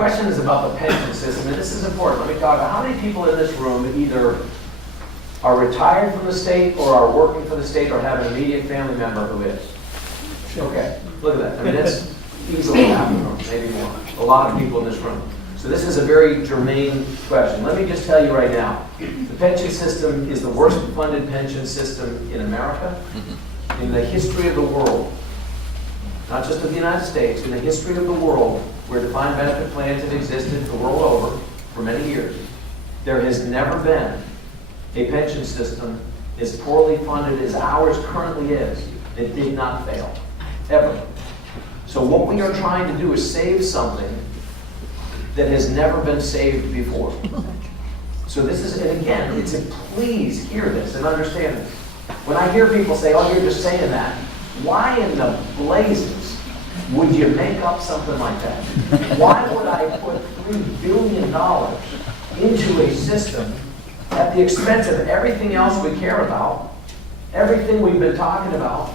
question is about the pension system, and this is important. Let me talk about how many people in this room either are retired from the state or are working for the state or have an immediate family member who is. Okay, look at that. I mean, that's easily half the room, maybe more. A lot of people in this room. So this is a very germane question. Let me just tell you right now, the pension system is the worst funded pension system in America, in the history of the world. Not just of the United States, in the history of the world, where defined benefit plans have existed the world over for many years. There has never been a pension system as poorly funded as ours currently is. It did not fail, ever. So what we are trying to do is save something that has never been saved before. So this is, and again, it's a, please hear this and understand this. When I hear people say, oh, you're just saying that, why in the blazes would you make up something like that? Why would I put $3 billion into a system at the expense of everything else we care about, everything we've been talking about,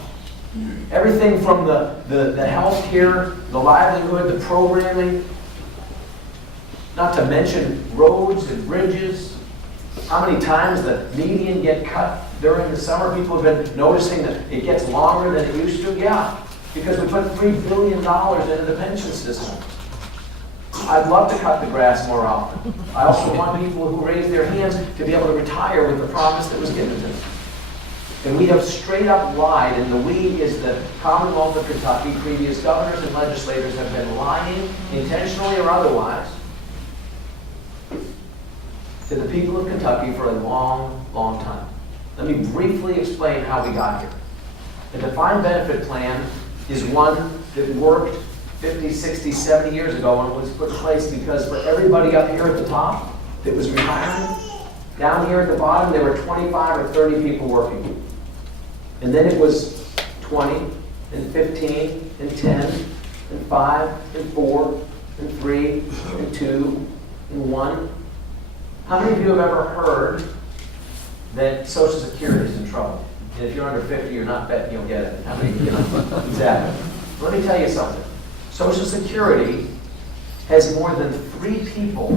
everything from the health care, the livelihood, the programming, not to mention roads and bridges, how many times the median get cut during the summer? People have been noticing that it gets longer than it used to. Yeah, because we put $3 billion into the pension system. I'd love to cut the grass more often. I also want people who raise their hands to be able to retire with the promise that was given to them. And we have straight up lied, and the we is the Commonwealth of Kentucky. Previous governors and legislators have been lying, intentionally or otherwise, to the people of Kentucky for a long, long time. Let me briefly explain how we got here. The defined benefit plan is one that worked 50, 60, 70 years ago when it was put in place, because for everybody up here at the top that was retiring, down here at the bottom there were 25 or 30 people working. And then it was 20 and 15 and 10 and 5 and 4 and 3 and 2 and 1. How many of you have ever heard that Social Security is in trouble? And if you're under 50, you're not betting you'll get it. How many of you know? Exactly. Let me tell you something. Social Security has more than 3 people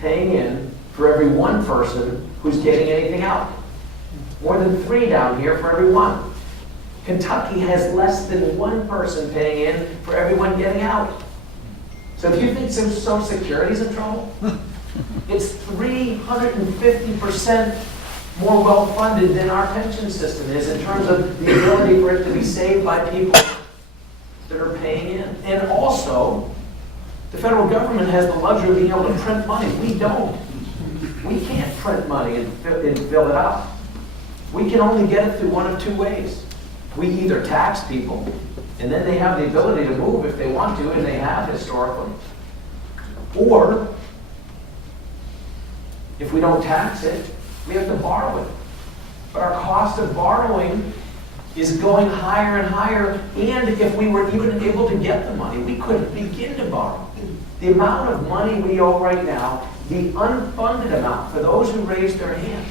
paying in for every 1 person who's getting anything out. More than 3 down here for every 1. Kentucky has less than 1 person paying in for everyone getting out. So if you think Social Security is in trouble, it's 350% more well-funded than our pension system is in terms of the ability for it to be saved by people that are paying in. And also, the federal government has the luxury of being able to print money. We don't. We can't print money and fill it out. We can only get it through one of 2 ways. We either tax people, and then they have the ability to move if they want to, and they have historically. Or, if we don't tax it, we have to borrow it. But our cost of borrowing is going higher and higher, and if we were even able to get the money, we couldn't begin to borrow. The amount of money we owe right now, the unfunded amount for those who raised their hands,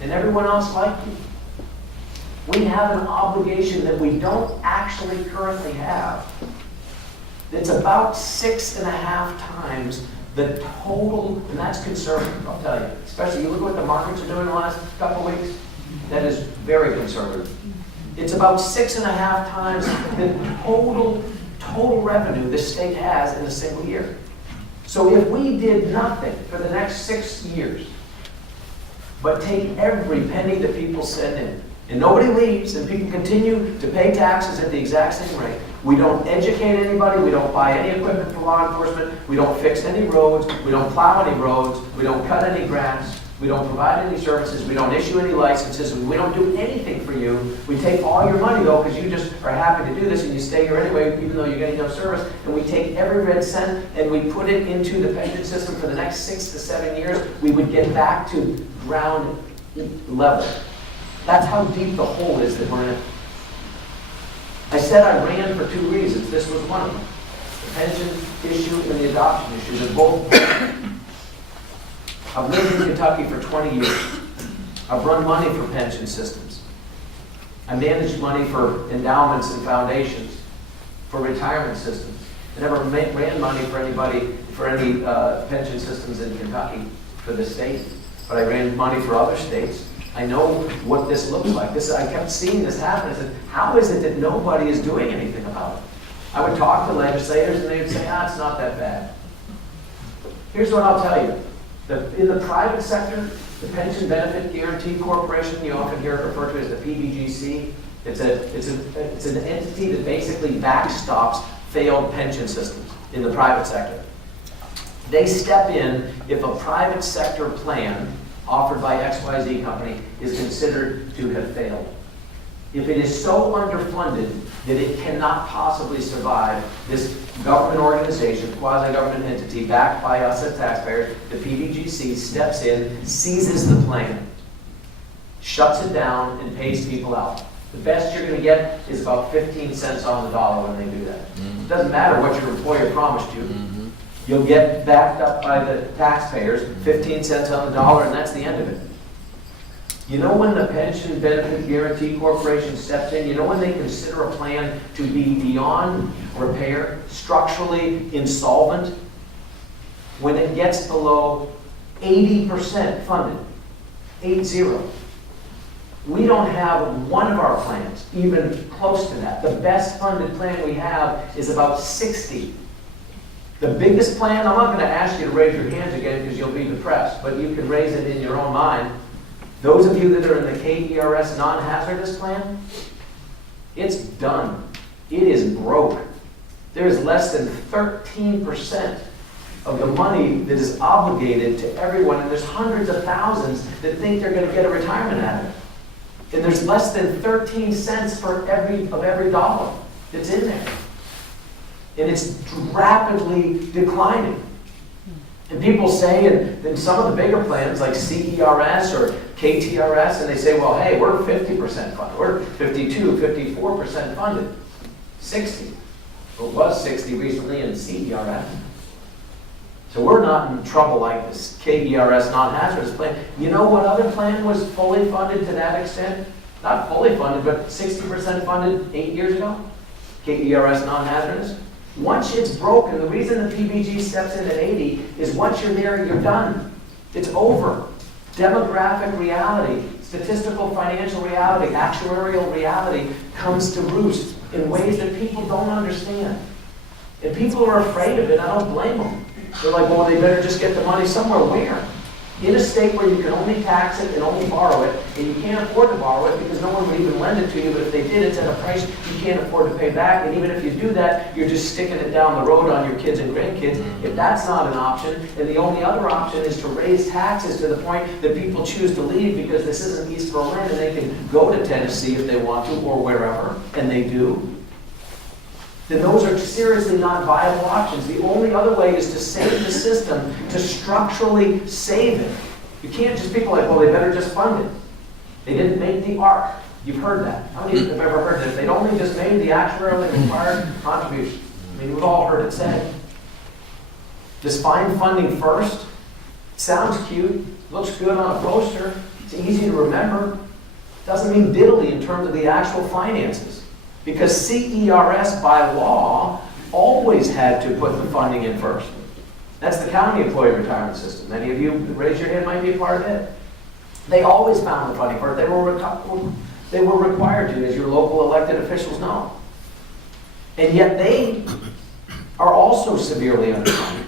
and everyone else like you, we have an obligation that we don't actually currently have. It's about 6.5 times the total, and that's conservative, I'll tell you. Especially, you look at what the markets are doing in the last couple of weeks, that is very conservative. It's about 6.5 times the total revenue the state has in a single year. So if we did nothing for the next 6 years, but take every penny that people send in, and nobody leaves, and people continue to pay taxes at the exact same rate. We don't educate anybody, we don't buy any equipment for law enforcement, we don't fix any roads, we don't plow any roads, we don't cut any grass, we don't provide any services, we don't issue any licenses, we don't do anything for you. We take all your money though, because you just are happy to do this and you stay here anyway, even though you're getting no service, and we take every red cent and we put it into the pension system for the next 6 to 7 years. We would get back to ground level. That's how deep the hole is that we're in. I said I ran for 2 reasons. This was one of them. The pension issue and the adoption issue. They're both. I've lived in Kentucky for 20 years. I've run money for pension systems. I managed money for endowments and foundations, for retirement systems. I never ran money for anybody, for any pension systems in Kentucky for the state, but I ran money for other states. I know what this looks like. I kept seeing this happen. I said, how is it that nobody is doing anything about it? I would talk to legislators and they would say, it's not that bad. Here's what I'll tell you. In the private sector, the Pension Benefit Guaranty Corporation, you often hear it referred to as the PBGC. It's an entity that basically backstops failed pension systems in the private sector. They step in if a private sector plan offered by XYZ company is considered to have failed. If it is so underfunded that it cannot possibly survive, this government organization, quasi-government entity backed by us as taxpayers, the PBGC steps in, seizes the plan, shuts it down, and pays people out. The best you're going to get is about 15 cents on the dollar when they do that. It doesn't matter what your employer promised you. You'll get backed up by the taxpayers, 15 cents on the dollar, and that's the end of it. You know when the Pension Benefit Guaranty Corporation steps in, you know when they consider a plan to be beyond repair, structurally insolvent? When it gets below 80% funded, 80. We don't have one of our plans even close to that. The best funded plan we have is about 60. The biggest plan, I'm not going to ask you to raise your hands again because you'll be depressed, but you can raise it in your own mind. Those of you that are in the KERS non-hazardous plan, it's done. It is broke. There's less than 13% of the money that is obligated to everyone, and there's hundreds of thousands that think they're going to get a retirement out of it. And there's less than 13 cents for every dollar that's in there. And it's rapidly declining. And people say, in some of the bigger plans like CERS or KTRS, and they say, well, hey, we're 50% funded. We're 52, 54% funded. 60. Well, it was 60 recently in CERS. So we're not in trouble like this KERS non-hazardous plan. You know what other plan was fully funded to that extent? Not fully funded, but 60% funded 8 years ago? KERS non-hazardous. Once it's broken, the reason the PBG steps in at 80 is once you're there, you're done. It's over. Demographic reality, statistical financial reality, actuarial reality comes to roost in ways that people don't understand. And people are afraid of it. I don't blame them. They're like, well, they better just get the money somewhere. Where? In a state where you can only tax it and only borrow it, and you can't afford to borrow it because no one would even lend it to you, but if they did, it's at a price you can't afford to pay back, and even if you do that, you're just sticking it down the road on your kids and grandkids. If that's not an option, and the only other option is to raise taxes to the point that people choose to leave because this isn't East Berlin and they can go to Tennessee if they want to, or wherever, and they do, then those are seriously not viable options. The only other way is to save the system, to structurally save it. You can't just, people are like, well, they better just fund it. They didn't make the ARC. You've heard that. How many of you have ever heard this? They'd only just made the actuarially required contribution. I mean, we've all heard it said. Just find funding first. Sounds cute. Looks good on a poster. It's easy to remember. Doesn't mean diddly in terms of the actual finances. Because CERS by law always had to put the funding in first. That's the county employee retirement system. Many of you raise your hand might be a part of it. They always found the funding first. They were required to, as your local elected officials know. And yet they are also severely underfunded.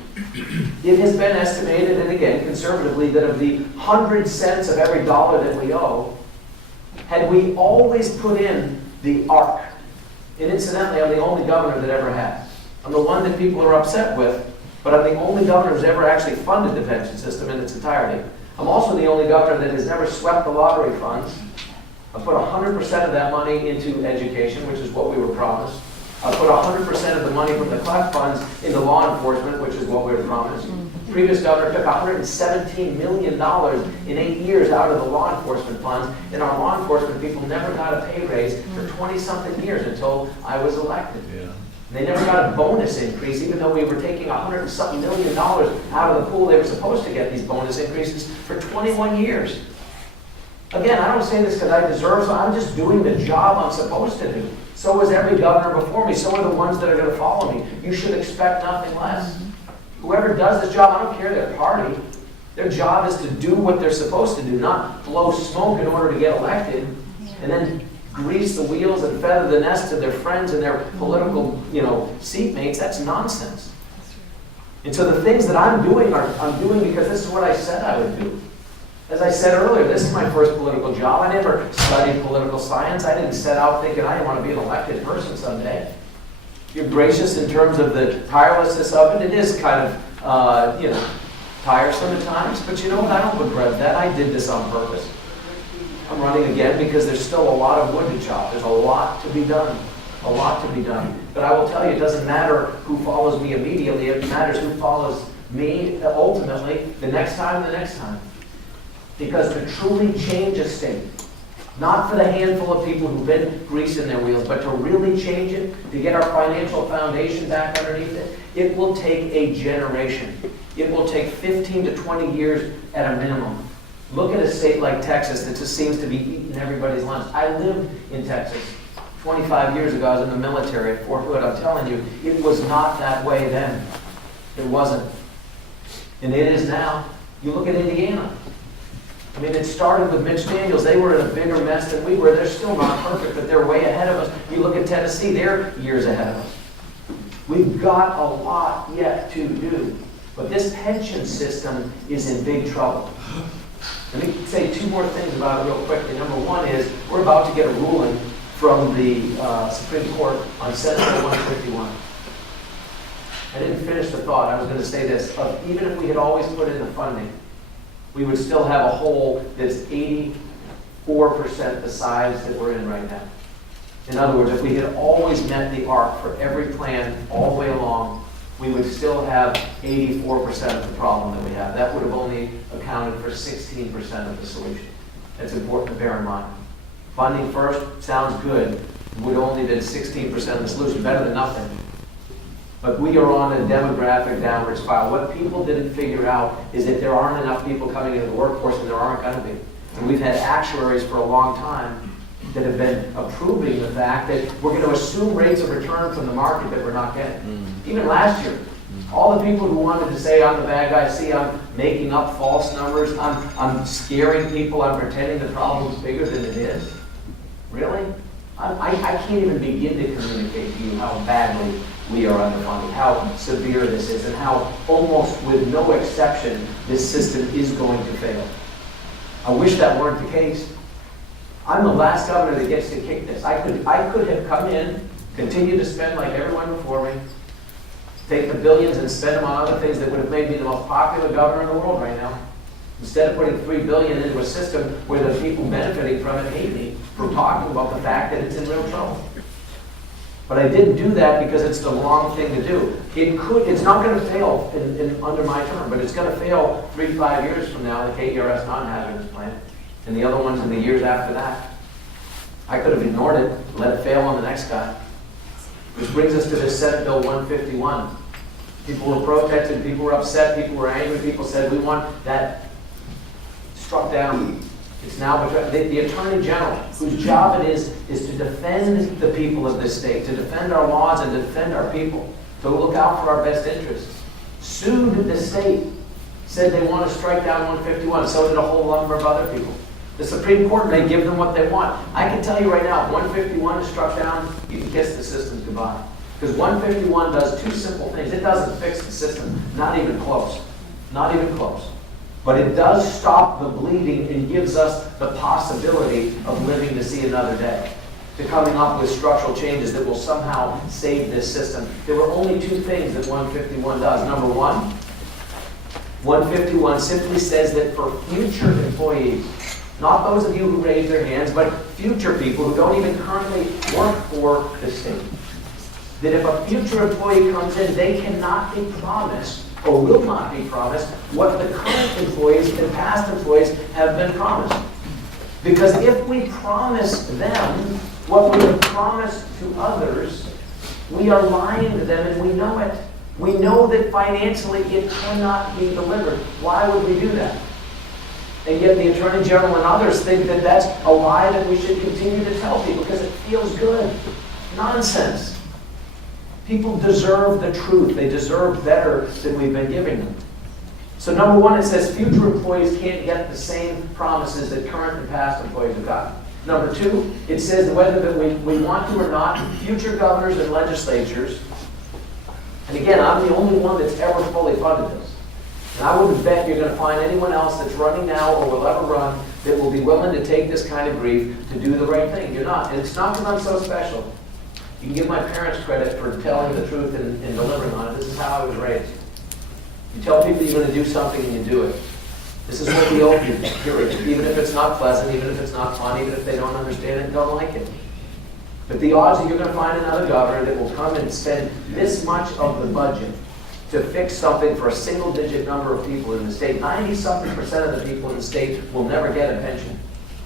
It has been estimated, and again, conservatively, that of the 100 cents of every dollar that we owe, had we always put in the ARC, and incidentally, I'm the only governor that ever has. I'm the one that people are upset with, but I'm the only governor who's ever actually funded the pension system in its entirety. I'm also the only governor that has never swept the lottery funds. I put 100% of that money into education, which is what we were promised. I put 100% of the money from the CLEF funds into law enforcement, which is what we were promised. The previous governor took $117 million in 8 years out of the law enforcement funds, and our law enforcement people never got a pay raise for 20-something years until I was elected. Yeah. They never got a bonus increase, even though we were taking $100-something million out of the pool. They were supposed to get these bonus increases for 21 years. Again, I don't say this because I deserve, so I'm just doing the job I'm supposed to do. So is every governor before me. So are the ones that are going to follow me. You should expect nothing less. Whoever does this job, I don't care their party. Their job is to do what they're supposed to do, not blow smoke in order to get elected, and then grease the wheels and feather the nest to their friends and their political, seatmates. That's nonsense. And so the things that I'm doing because this is what I said I would do. As I said earlier, this is my first political job. I never studied political science. I didn't set out thinking I want to be an elected person someday. You're gracious in terms of the tirelessness of it. It is kind of, tiresome at times, but you know what? I don't regret that. I did this on purpose. I'm running again because there's still a lot of wood to chop. There's a lot to be done. A lot to be done. But I will tell you, it doesn't matter who follows me immediately. It matters who follows me ultimately the next time. Because to truly change a state, not for the handful of people who've been greasing their wheels, but to really change it, to get our financial foundation back underneath it, it will take a generation. It will take 15 to 20 years at a minimum. Look at a state like Texas that just seems to be eating everybody's lunch. I lived in Texas 25 years ago. I was in the military at Fort Hood. I'm telling you, it was not that way then. It wasn't. And it is now. You look at Indiana. I mean, it started with Mitch Daniels. They were in a bigger mess than we were. They're still not perfect, but they're way ahead of us. You look at Tennessee, they're years ahead of us. We've got a lot yet to do. But this pension system is in big trouble. Let me say two more things about it real quickly. Number one is we're about to get a ruling from the Supreme Court on Senate Bill 151. I didn't finish the thought. I was going to say this. Even if we had always put in the funding, we would still have a hole that's 84% the size that we're in right now. In other words, if we had always met the arc for every plan all the way along, we would still have 84% of the problem that we have. That would have only accounted for 16% of the solution. That's important to bear in mind. Funding first sounds good. Would only been 16% of the solution, better than nothing. But we are on a demographic downward spiral. What people didn't figure out is that there aren't enough people coming into the workforce, and there aren't going to be. And we've had actuaries for a long time that have been approving the fact that we're going to assume rates of return from the market that we're not getting. Even last year, all the people who wanted to say I'm the bad guy, see I'm making up false numbers, I'm scaring people, I'm pretending the problem's bigger than it is. Really? I can't even begin to communicate to you how badly we are underfunded, how severe this is, and how almost with no exception this system is going to fail. I wish that weren't the case. I'm the last governor that gets to kick this. I could have come in, continued to spend like everyone before me, take the billions and spend them on other things that would have made me the most popular governor in the world right now. Instead of putting $3 billion into a system where the people benefiting from it hate me for talking about the fact that it's in real trouble. But I didn't do that because it's the wrong thing to do. It's not going to fail under my term, but it's going to fail 3 to 5 years from now, the KERS non-hazardous plan, and the other ones in the years after that. I could have ignored it, let it fail on the next guy. Which brings us to this Senate Bill 151. People were protesting, people were upset, people were angry, people said, we want that struck down. It's now the Attorney General, whose job it is to defend the people of this state, to defend our laws and to defend our people, to look out for our best interests, sued the state, said they want to strike down 151. So did a whole number of other people. The Supreme Court may give them what they want. I can tell you right now, if 151 is struck down, you can kiss the system goodbye. Because 151 does two simple things. It doesn't fix the system, not even close. Not even close. But it does stop the bleeding and gives us the possibility of living to see another day, to coming up with structural changes that will somehow save this system. There were only two things that 151 does. Number one, 151 simply says that for future employees, not those of you who raise their hands, but future people who don't even currently work for the state, that if a future employee comes in, they cannot be promised or will not be promised what the current employees and past employees have been promised. Because if we promise them what we have promised to others, we are lying to them and we know it. We know that financially it cannot be delivered. Why would we do that? And yet the Attorney General and others think that that's a lie that we should continue to tell people because it feels good. Nonsense. People deserve the truth. They deserve better than we've been giving them. So number one, it says future employees can't get the same promises that current and past employees have gotten. Number two, it says that whether we want to or not, future governors and legislatures, and again, I'm the only one that's ever fully funded this. And I wouldn't bet you're going to find anyone else that's running now or will ever run that will be willing to take this kind of grief to do the right thing. You're not. And it's not because I'm so special. You can give my parents credit for telling the truth and delivering on it. This is how I was raised. You tell people you're going to do something and you do it. This is what we owe you, period. Even if it's not pleasant, even if it's not fun, even if they don't understand it and don't like it. But the odds that you're going to find another governor that will come and spend this much of the budget to fix something for a single-digit number of people in the state, 90-something% of the people in the state will never get a pension,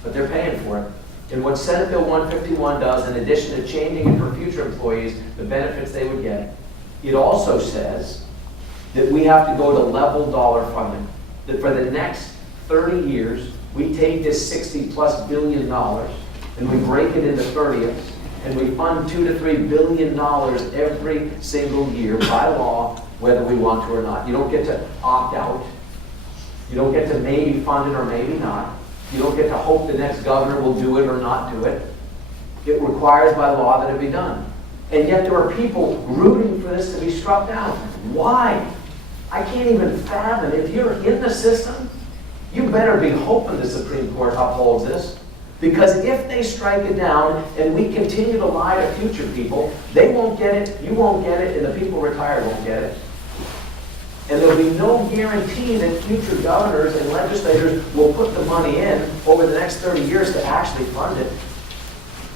but they're paying for it. And what Senate Bill 151 does, in addition to changing it for future employees, the benefits they would get, it also says that we have to go to level dollar funding. That for the next 30 years, we take this $60+ billion and we break it into 30ths, and we fund $2 to $3 billion every single year by law, whether we want to or not. You don't get to opt out. You don't get to maybe fund it or maybe not. You don't get to hope the next governor will do it or not do it. It requires by law that it be done. And yet there are people rooting for this to be struck down. Why? I can't even fathom. If you're in the system, you better be hoping the Supreme Court upholds this. Because if they strike it down and we continue to lie to future people, they won't get it, you won't get it, and the people retired won't get it. And there'll be no guarantee that future governors and legislators will put the money in over the next 30 years to actually fund it.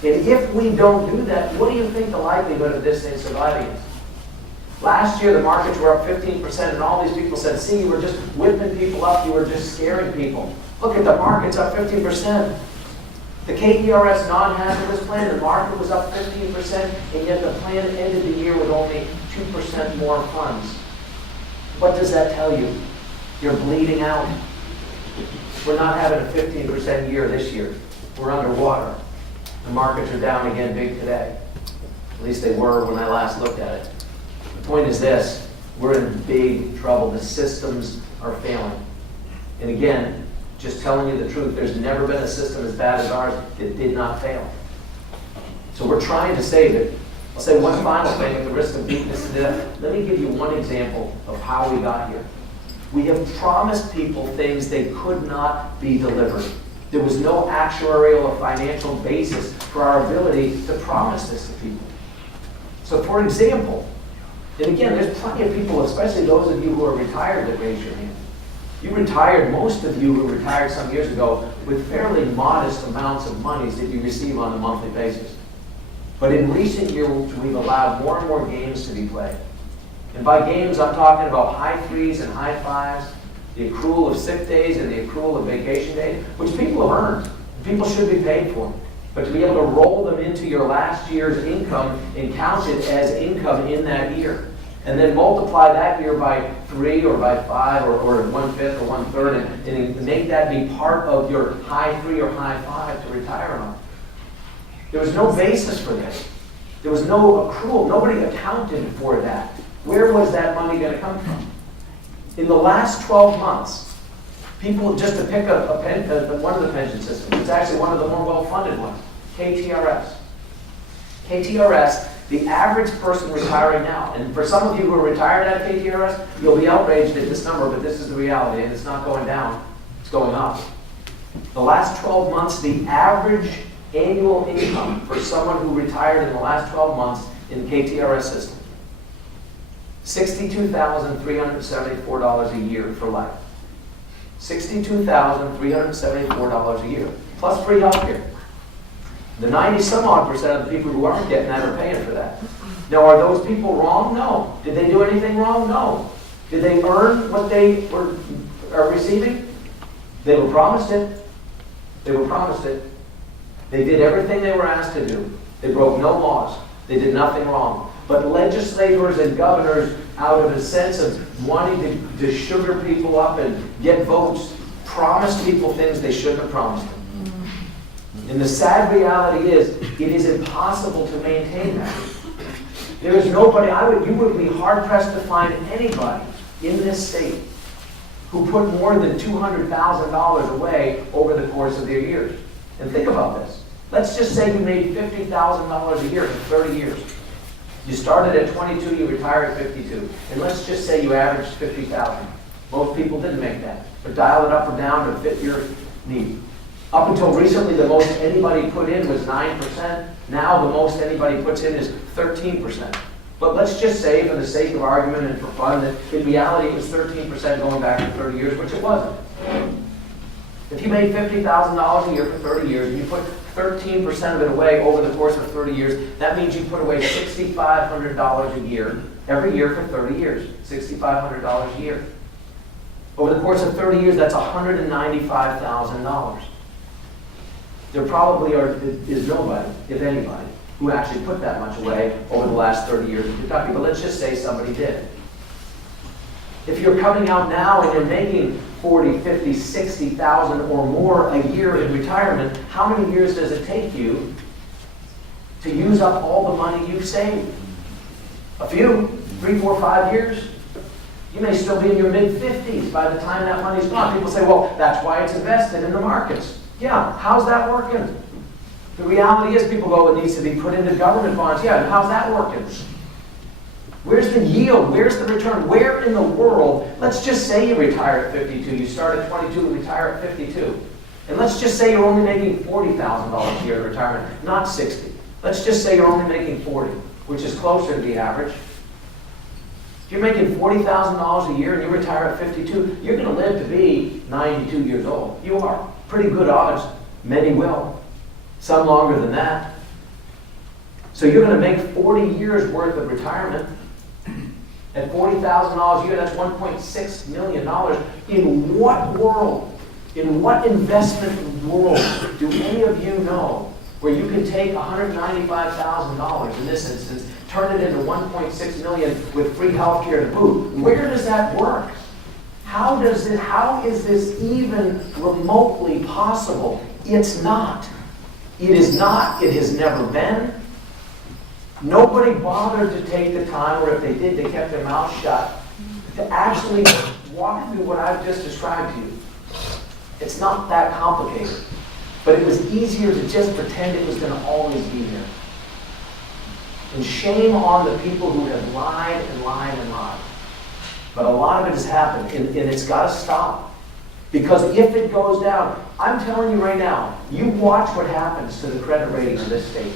And if we don't do that, what do you think the likelihood of this thing surviving is? Last year, the markets were up 15%, and all these people said, see, you were just whipping people up, you were just scaring people. Look at the markets up 15%. The KTRS non-hazardous plan, the market was up 15%, and yet the plan ended the year with only 2% more funds. What does that tell you? You're bleeding out. We're not having a 15% year this year. We're underwater. The markets are down again big today. At least they were when I last looked at it. The point is this, we're in big trouble. The systems are failing. And again, just telling you the truth, there's never been a system as bad as ours that did not fail. So we're trying to save it. I'll say one final thing at the risk of beating this to death. Let me give you one example of how we got here. We have promised people things they could not be delivered. There was no actuarial or financial basis for our ability to promise this to people. So for example, and again, there's plenty of people, especially those of you who are retired, that raise your hand. You retired, most of you who retired some years ago, with fairly modest amounts of monies that you receive on a monthly basis. But in recent years, we've allowed more and more games to be played. And by games, I'm talking about high threes and high fives, the accrual of sick days and the accrual of vacation days, which people have earned. People should be paid for. But to be able to roll them into your last year's income and count it as income in that year, and then multiply that year by 3 or by 5 or 1/5 or 1/3 and make that be part of your high 3 or high 5 to retire on. There was no basis for this. There was no accrual. Nobody accounted for that. Where was that money going to come from? In the last 12 months, people, just to pick one of the pension systems, it's actually one of the more well-funded ones, KTRS. KTRS, the average person retiring now, and for some of you who are retired at KTRS, you'll be outraged at this number, but this is the reality, and it's not going down, it's going up. The last 12 months, the average annual income for someone who retired in the last 12 months in the KTRS system, $62,374 a year for life. $62,374 a year, plus free health care. The 90-some-odd% of the people who aren't getting that are paying for that. Now, are those people wrong? No. Did they do anything wrong? No. Did they earn what they are receiving? They were promised it. They were promised it. They did everything they were asked to do. They broke no laws. They did nothing wrong. But legislators and governors, out of a sense of wanting to sugar people up and get votes, promised people things they shouldn't have promised them. And the sad reality is, it is impossible to maintain that. There is nobody, you would be hard-pressed to find anybody in this state who put more than $200,000 away over the course of their years. And think about this. Let's just say you made $50,000 a year for 30 years. You started at 22, you retired at 52. And let's just say you averaged 50,000. Most people didn't make that. But dial it up or down to fit your need. Up until recently, the most anybody put in was 9%. Now the most anybody puts in is 13%. But let's just say, for the sake of argument and for fun, that in reality it was 13% going back to 30 years, which it wasn't. If you made $50,000 a year for 30 years, and you put 13% of it away over the course of 30 years, that means you put away $6,500 a year, every year for 30 years. $6,500 a year. Over the course of 30 years, that's $195,000. There probably is nobody, if anybody, who actually put that much away over the last 30 years in Kentucky. But let's just say somebody did. If you're coming out now and you're making 40, 50, 60,000 or more a year in retirement, how many years does it take you to use up all the money you've saved? A few, 3, 4, 5 years. You may still be in your mid-50s by the time that money's gone. People say, well, that's why it's invested in the markets. Yeah, how's that working? The reality is people go, it needs to be put into government bonds. Yeah, and how's that working? Where's the yield? Where's the return? Where in the world, let's just say you retire at 52. You start at 22 and retire at 52. And let's just say you're only making $40,000 a year in retirement, not 60. Let's just say you're only making 40, which is closer to the average. If you're making $40,000 a year and you retire at 52, you're going to live to be 92 years old. You are. Pretty good odds. Many will. Some longer than that. So you're going to make 40 years worth of retirement. At $40,000 a year, that's $1.6 million. In what world, in what investment world do any of you know where you can take $195,000 in this instance, turn it into $1.6 million with free health care to boot? Where does that work? How is this even remotely possible? It's not. It is not. It has never been. Nobody bothered to take the time, or if they did, they kept their mouth shut, to actually walk through what I've just described to you. It's not that complicated. But it was easier to just pretend it was going to always be there. And shame on the people who have lied and lied and lied. But a lot of it has happened, and it's got to stop. Because if it goes down, I'm telling you right now, you watch what happens to the credit rating of this state.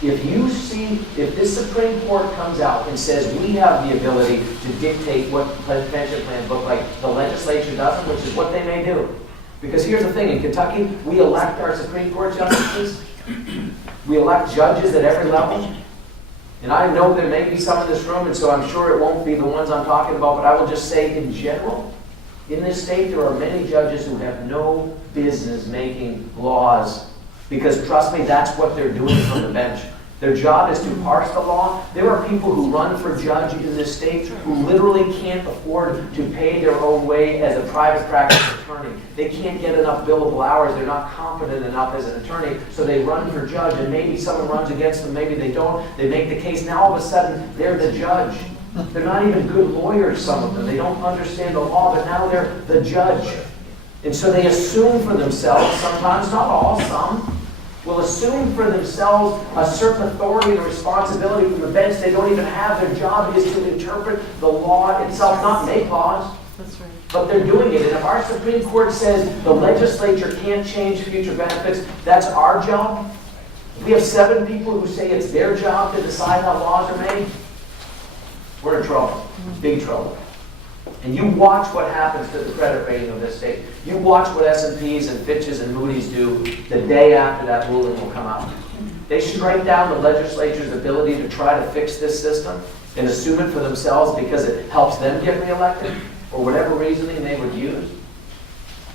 If this Supreme Court comes out and says we have the ability to dictate what pension plans look like, the legislature doesn't, which is what they may do. Because here's the thing, in Kentucky, we elect our Supreme Court justices. We elect judges at every level. And I know there may be some in this room, and so I'm sure it won't be the ones I'm talking about, but I will just say in general, in this state, there are many judges who have no business making laws. Because trust me, that's what they're doing from the bench. Their job is to parse the law. There are people who run for judge in this state who literally can't afford to pay their own way as a private practice attorney. They can't get enough billable hours. They're not competent enough as an attorney, so they run for judge, and maybe someone runs against them, maybe they don't. They make the case. Now all of a sudden, they're the judge. They're not even good lawyers, some of them. They don't understand the law, but now they're the judge. And so they assume for themselves, sometimes, not all, some, will assume for themselves a certain authority and responsibility from the bench they don't even have. Their job is to interpret the law itself, not make laws. That's right. But they're doing it. And if our Supreme Court says the legislature can't change future benefits, that's our job. If we have 7 people who say it's their job to decide how laws are made, we're in trouble. Big trouble. And you watch what happens to the credit rating of this state. You watch what S&Ps and Fitches and Moody's do the day after that ruling will come out. They strike down the legislature's ability to try to fix this system and assume it for themselves because it helps them get reelected, or whatever reasoning they would use.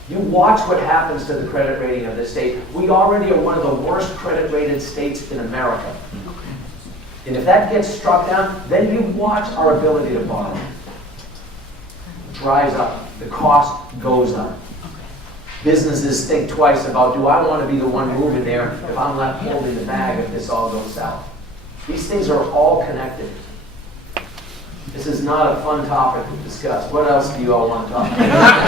You watch what happens to the credit rating of this state. We already are one of the worst credit rated states in America. And if that gets struck down, then you watch our ability to borrow. Dries up. The cost goes up. businesses think twice about, do I want to be the one moving there if I'm left holding the bag if this all goes south? These things are all connected. This is not a fun topic to discuss. What else do you all want to talk about?